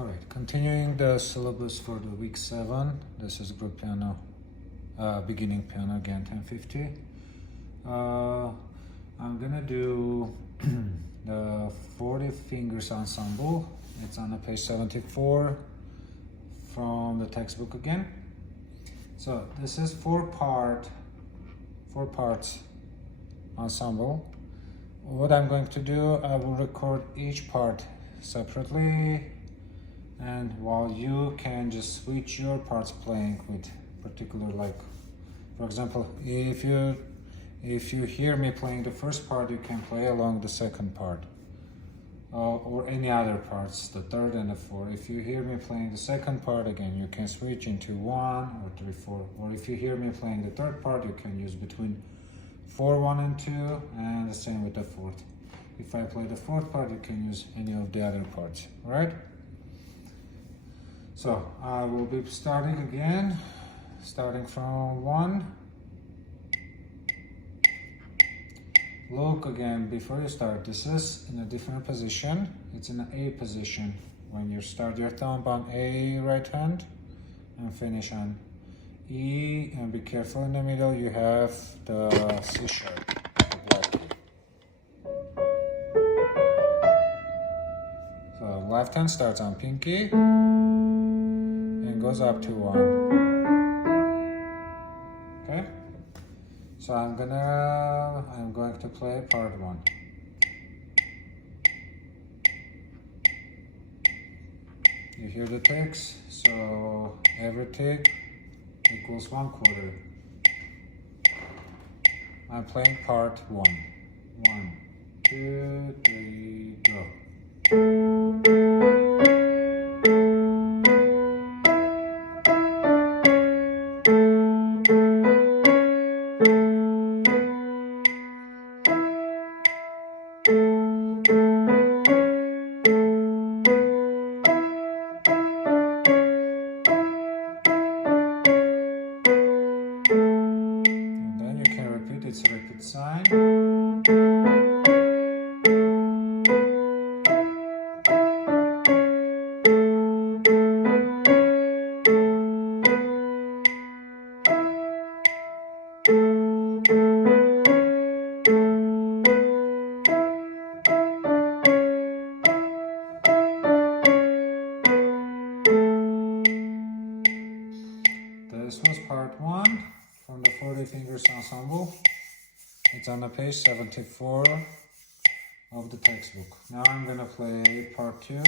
Alright, continuing the syllabus for the week 7. This is group piano, beginning piano again, 1050. I'm gonna do the 40 fingers ensemble. It's on the page 74 from the textbook again. So this is four parts ensemble. What I'm going to do, I will record each part separately, and while you can just switch your parts playing with particular, like for example, if you hear me playing the first part, you can play along the second part, or any other parts, the third and the fourth. If you hear me playing the second part, again you can switch into 1 or 3 4, or if you hear me playing the third part, you can use between 4 1 and 2, and the same with the fourth. If I play the fourth part, you can use any of the other parts. All right, so I will be starting again, starting from 1. Look again before you start. This is in a different position. It's in an A position. When you start your thumb on A right hand and finish on E, and be careful in the middle, you have the C sharp, the black key. So left hand starts on pinky and goes up to 1. Okay? So I'm going to play part 1. You hear the ticks, so every tick equals 1/4. I'm playing part 1. 1, 2, 3, go. It's a repeat sign. This was part 1 from the 40 fingers ensemble. It's on the page 74 of the textbook. Now I'm gonna play part 2.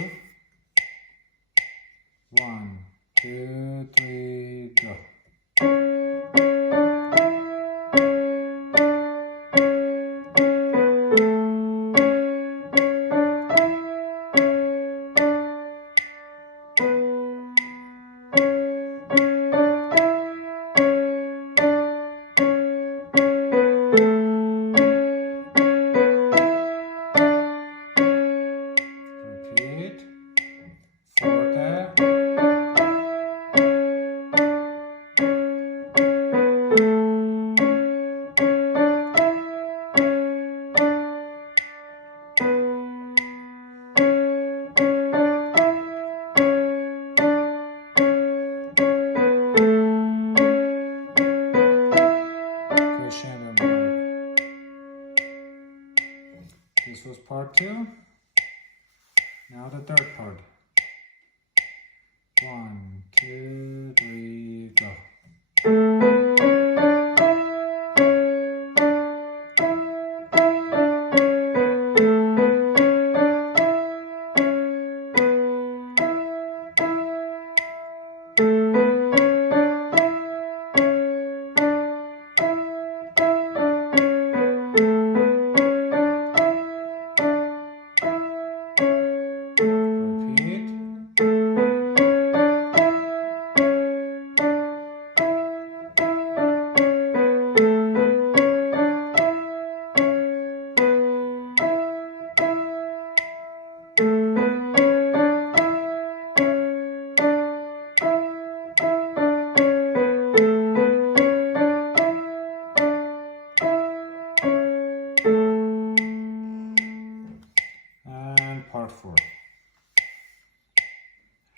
1, 2, 3, go. This was part 2. Now the third part. 1, 2, 3, go.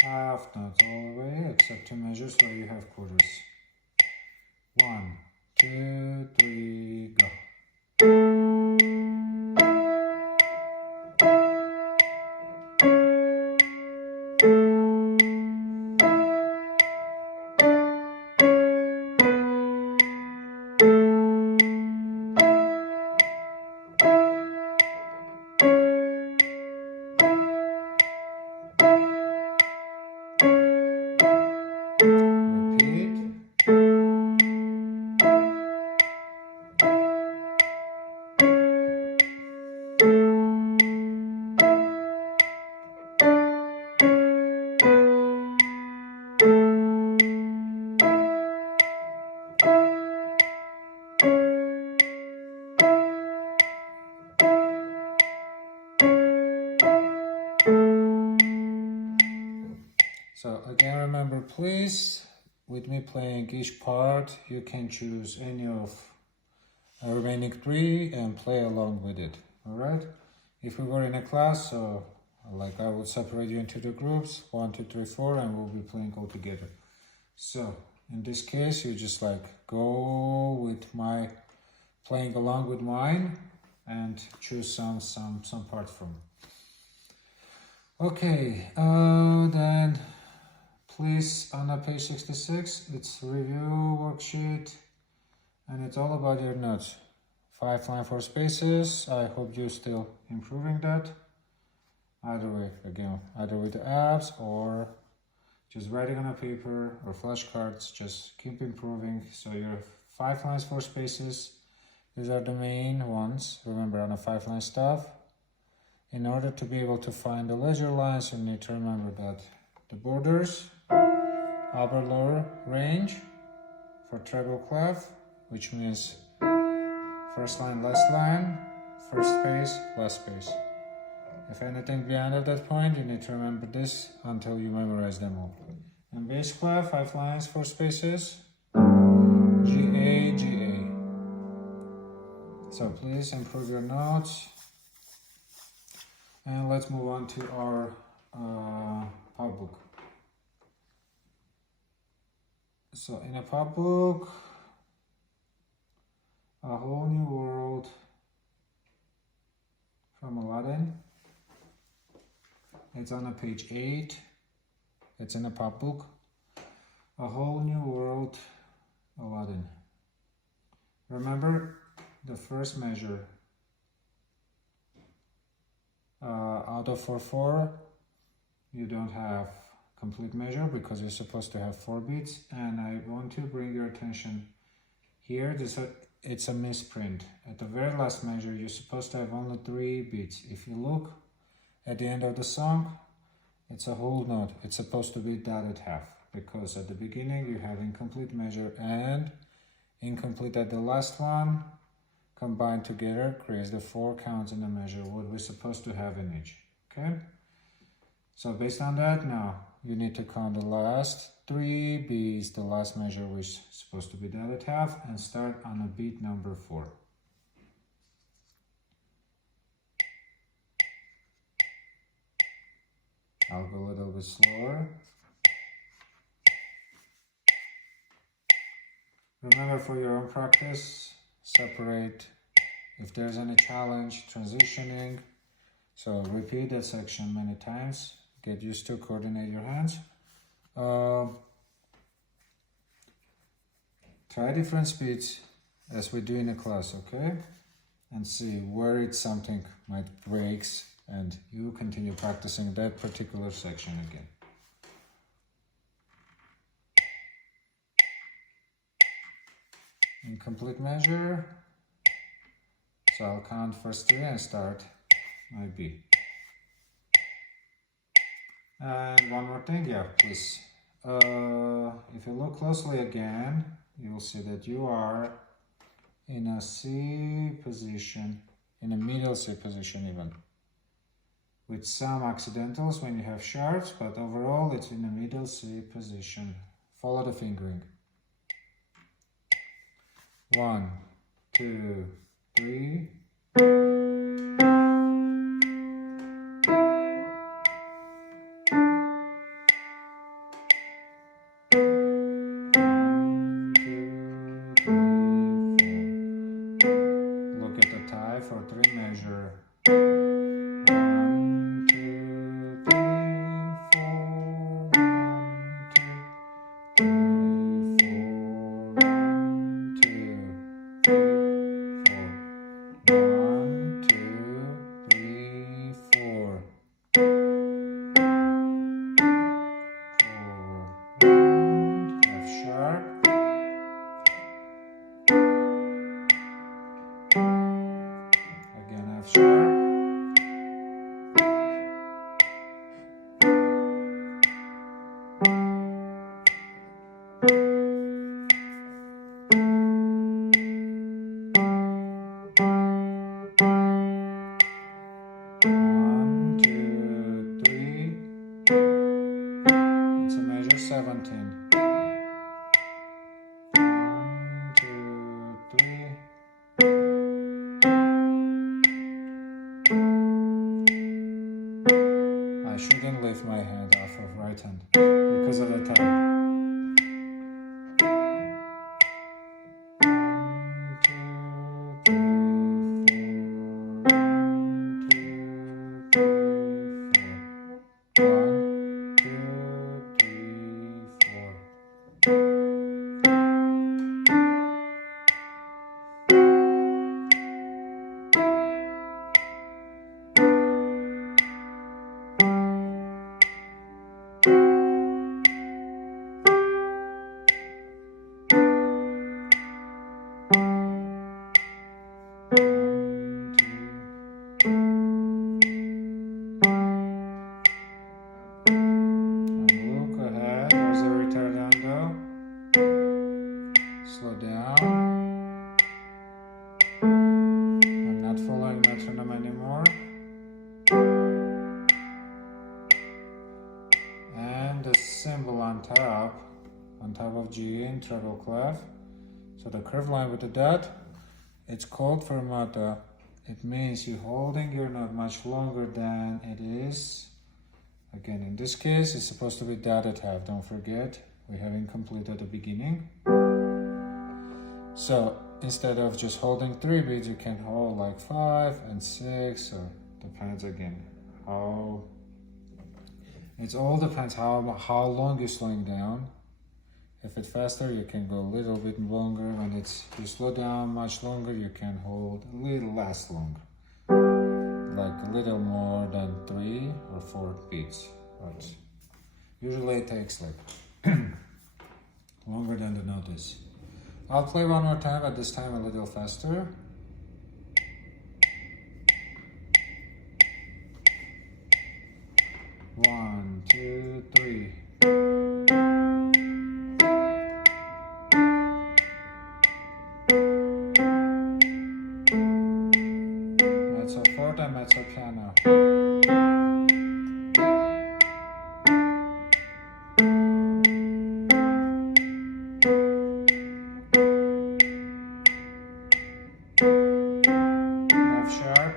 half notes all the way, except two measures where you have quarters. 1, 2, 3, go. So again, remember, please, with me playing each part, you can choose any of the remaining 3 and play along with it. All right? If we were in a class, so like I would separate you into the groups, 1, 2, 3, 4, and we'll be playing all together. So in this case, you just like go with my playing along with mine and choose some parts from. Okay, then please, on page 66, it's review worksheet, and it's all about your notes. 5 line 4 spaces. I hope you're still improving that. Either way, again, either with the apps or just writing on a paper or flashcards, just keep improving. So your 5 lines 4 spaces, these are the main ones. Remember, on a 5 line stuff, in order to be able to find the ledger lines, you need to remember that the borders, upper lower range for treble clef, which means first line, last line, first space, last space. If anything beyond at that point, you need to remember this until you memorize them all. And bass clef, 5 lines, 4 spaces, G, A, G, A. So please improve your notes. And let's move on to our pop book. So in a pop book, A Whole New World from Aladdin. It's on page 8. It's in a pop book. A Whole New World, Aladdin. Remember the first measure. Out of 4/4, you don't have complete measure because you're supposed to have 4 beats, and I want to bring your attention here. It's a misprint. At the very last measure, you're supposed to have only 3 beats. If you look at the end of the song, it's a whole note. It's supposed to be dotted half because at the beginning you have incomplete measure and incomplete at the last one. Combined together creates the 4 counts in the measure, what we're supposed to have in each. Okay? So based on that, now you need to count the last 3 beats, the last measure which is supposed to be dotted half, and start on a beat number 4. I'll go a little bit slower. Remember, for your own practice, separate if there's any challenge transitioning. So repeat that section many times. Get used to coordinate your hands. Try different speeds as we do in a class, okay? And see where it's something might breaks, and you continue practicing that particular section again. Incomplete measure. So I'll count first 3 and start my B. And one more thing, yeah, please. If you look closely again, you'll see that you are in a C position, in a middle C position even. With some accidentals when you have sharps, but overall it's in a middle C position. Follow the fingering. 1, 2, 3. It's a major 17. 1, 2, 3. I shouldn't lift my hand off of right hand because of the time. on top of G in treble clef. So the curved line with the dot, it's called fermata. It means you're holding your note much longer than it is. Again, in this case, it's supposed to be dotted half. Don't forget, we have incomplete at the beginning. So instead of just holding 3 beats, you can hold like 5 and 6, or depends again how. It all depends how long you're slowing down. If it's faster, you can go a little bit longer. When you slow down much longer, you can hold a little less longer, like a little more than 3 or 4 beats. But usually it takes like longer than the note is. I'll play one more time, but this time a little faster. One, two, three. Mezzo forte, mezzo piano. F sharp.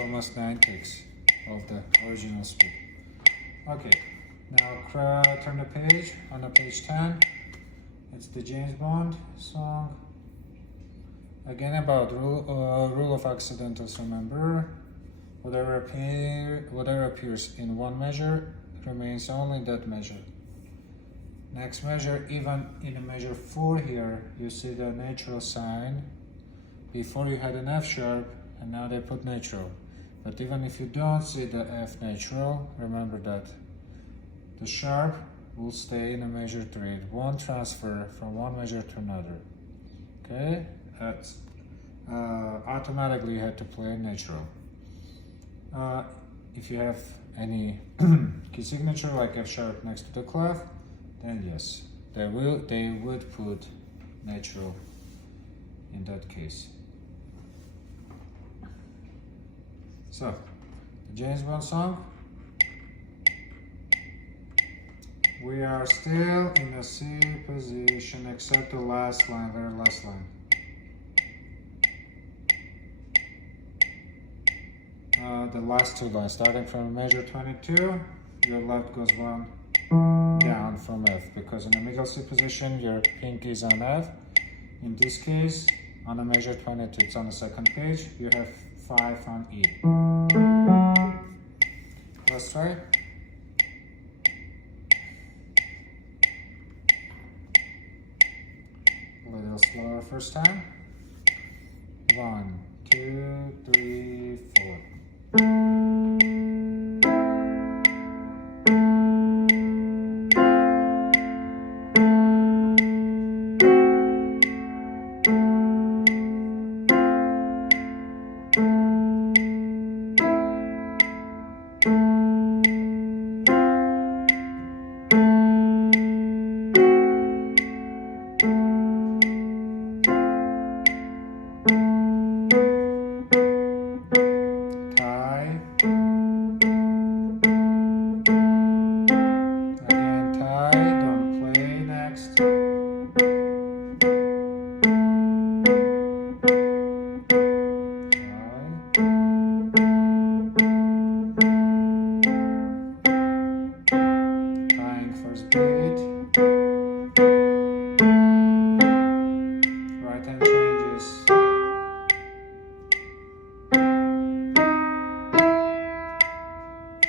Almost 9 takes of the original speed. Okay, now turn the page. On the page 10, it's the James Bond song. Again, about rule of accidentals. Remember, whatever appears in one measure remains only in that measure. Next measure, even in a measure 4 here, you see the natural sign. Before you had an F sharp, and now they put natural. But even if you don't see the F natural, remember that the sharp will stay in a measure 3. It won't transfer from one measure to another. Okay? That's automatically you have to play natural. If you have any key signature like F sharp next to the clef, then yes, they would put natural in that case. So, the James Bond song. We are still in a C position except the last line, very last line. The last two lines, starting from measure 22, your left goes one down from F, because in the middle C position, your pinky is on F. In this case, on a measure 22, it's on the second page, you have 5 on E. Let's try. A little slower first time. 1, 2, 3, 4.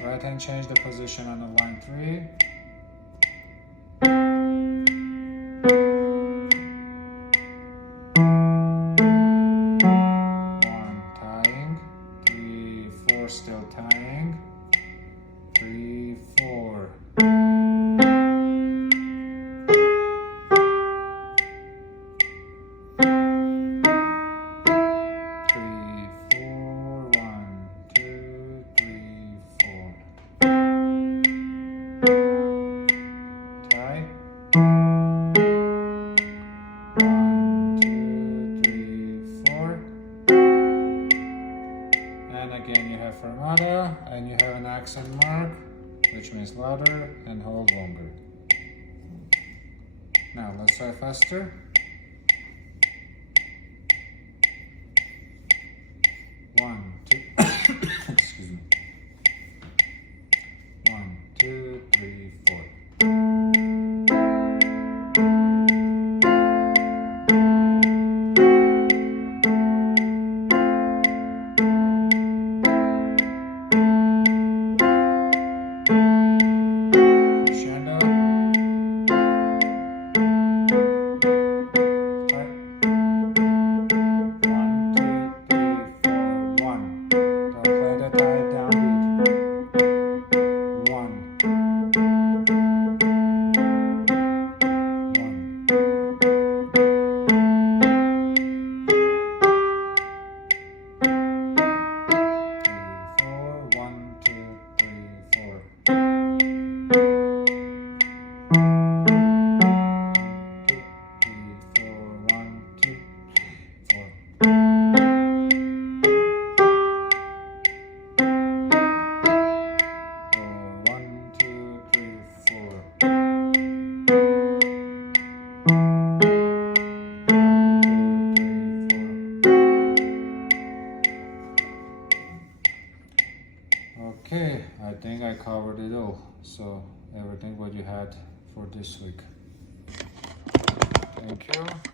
Right hand change the position on the line 3. One tying, 3, 4 still tying, 3, 4. Again, you have fermata and you have an accent mark, which means louder and hold longer. Now let's try faster. 1, 2, excuse me. 1, 2, 3, 4. Okay, I think I covered it all. So everything what you had for this week. Thank you.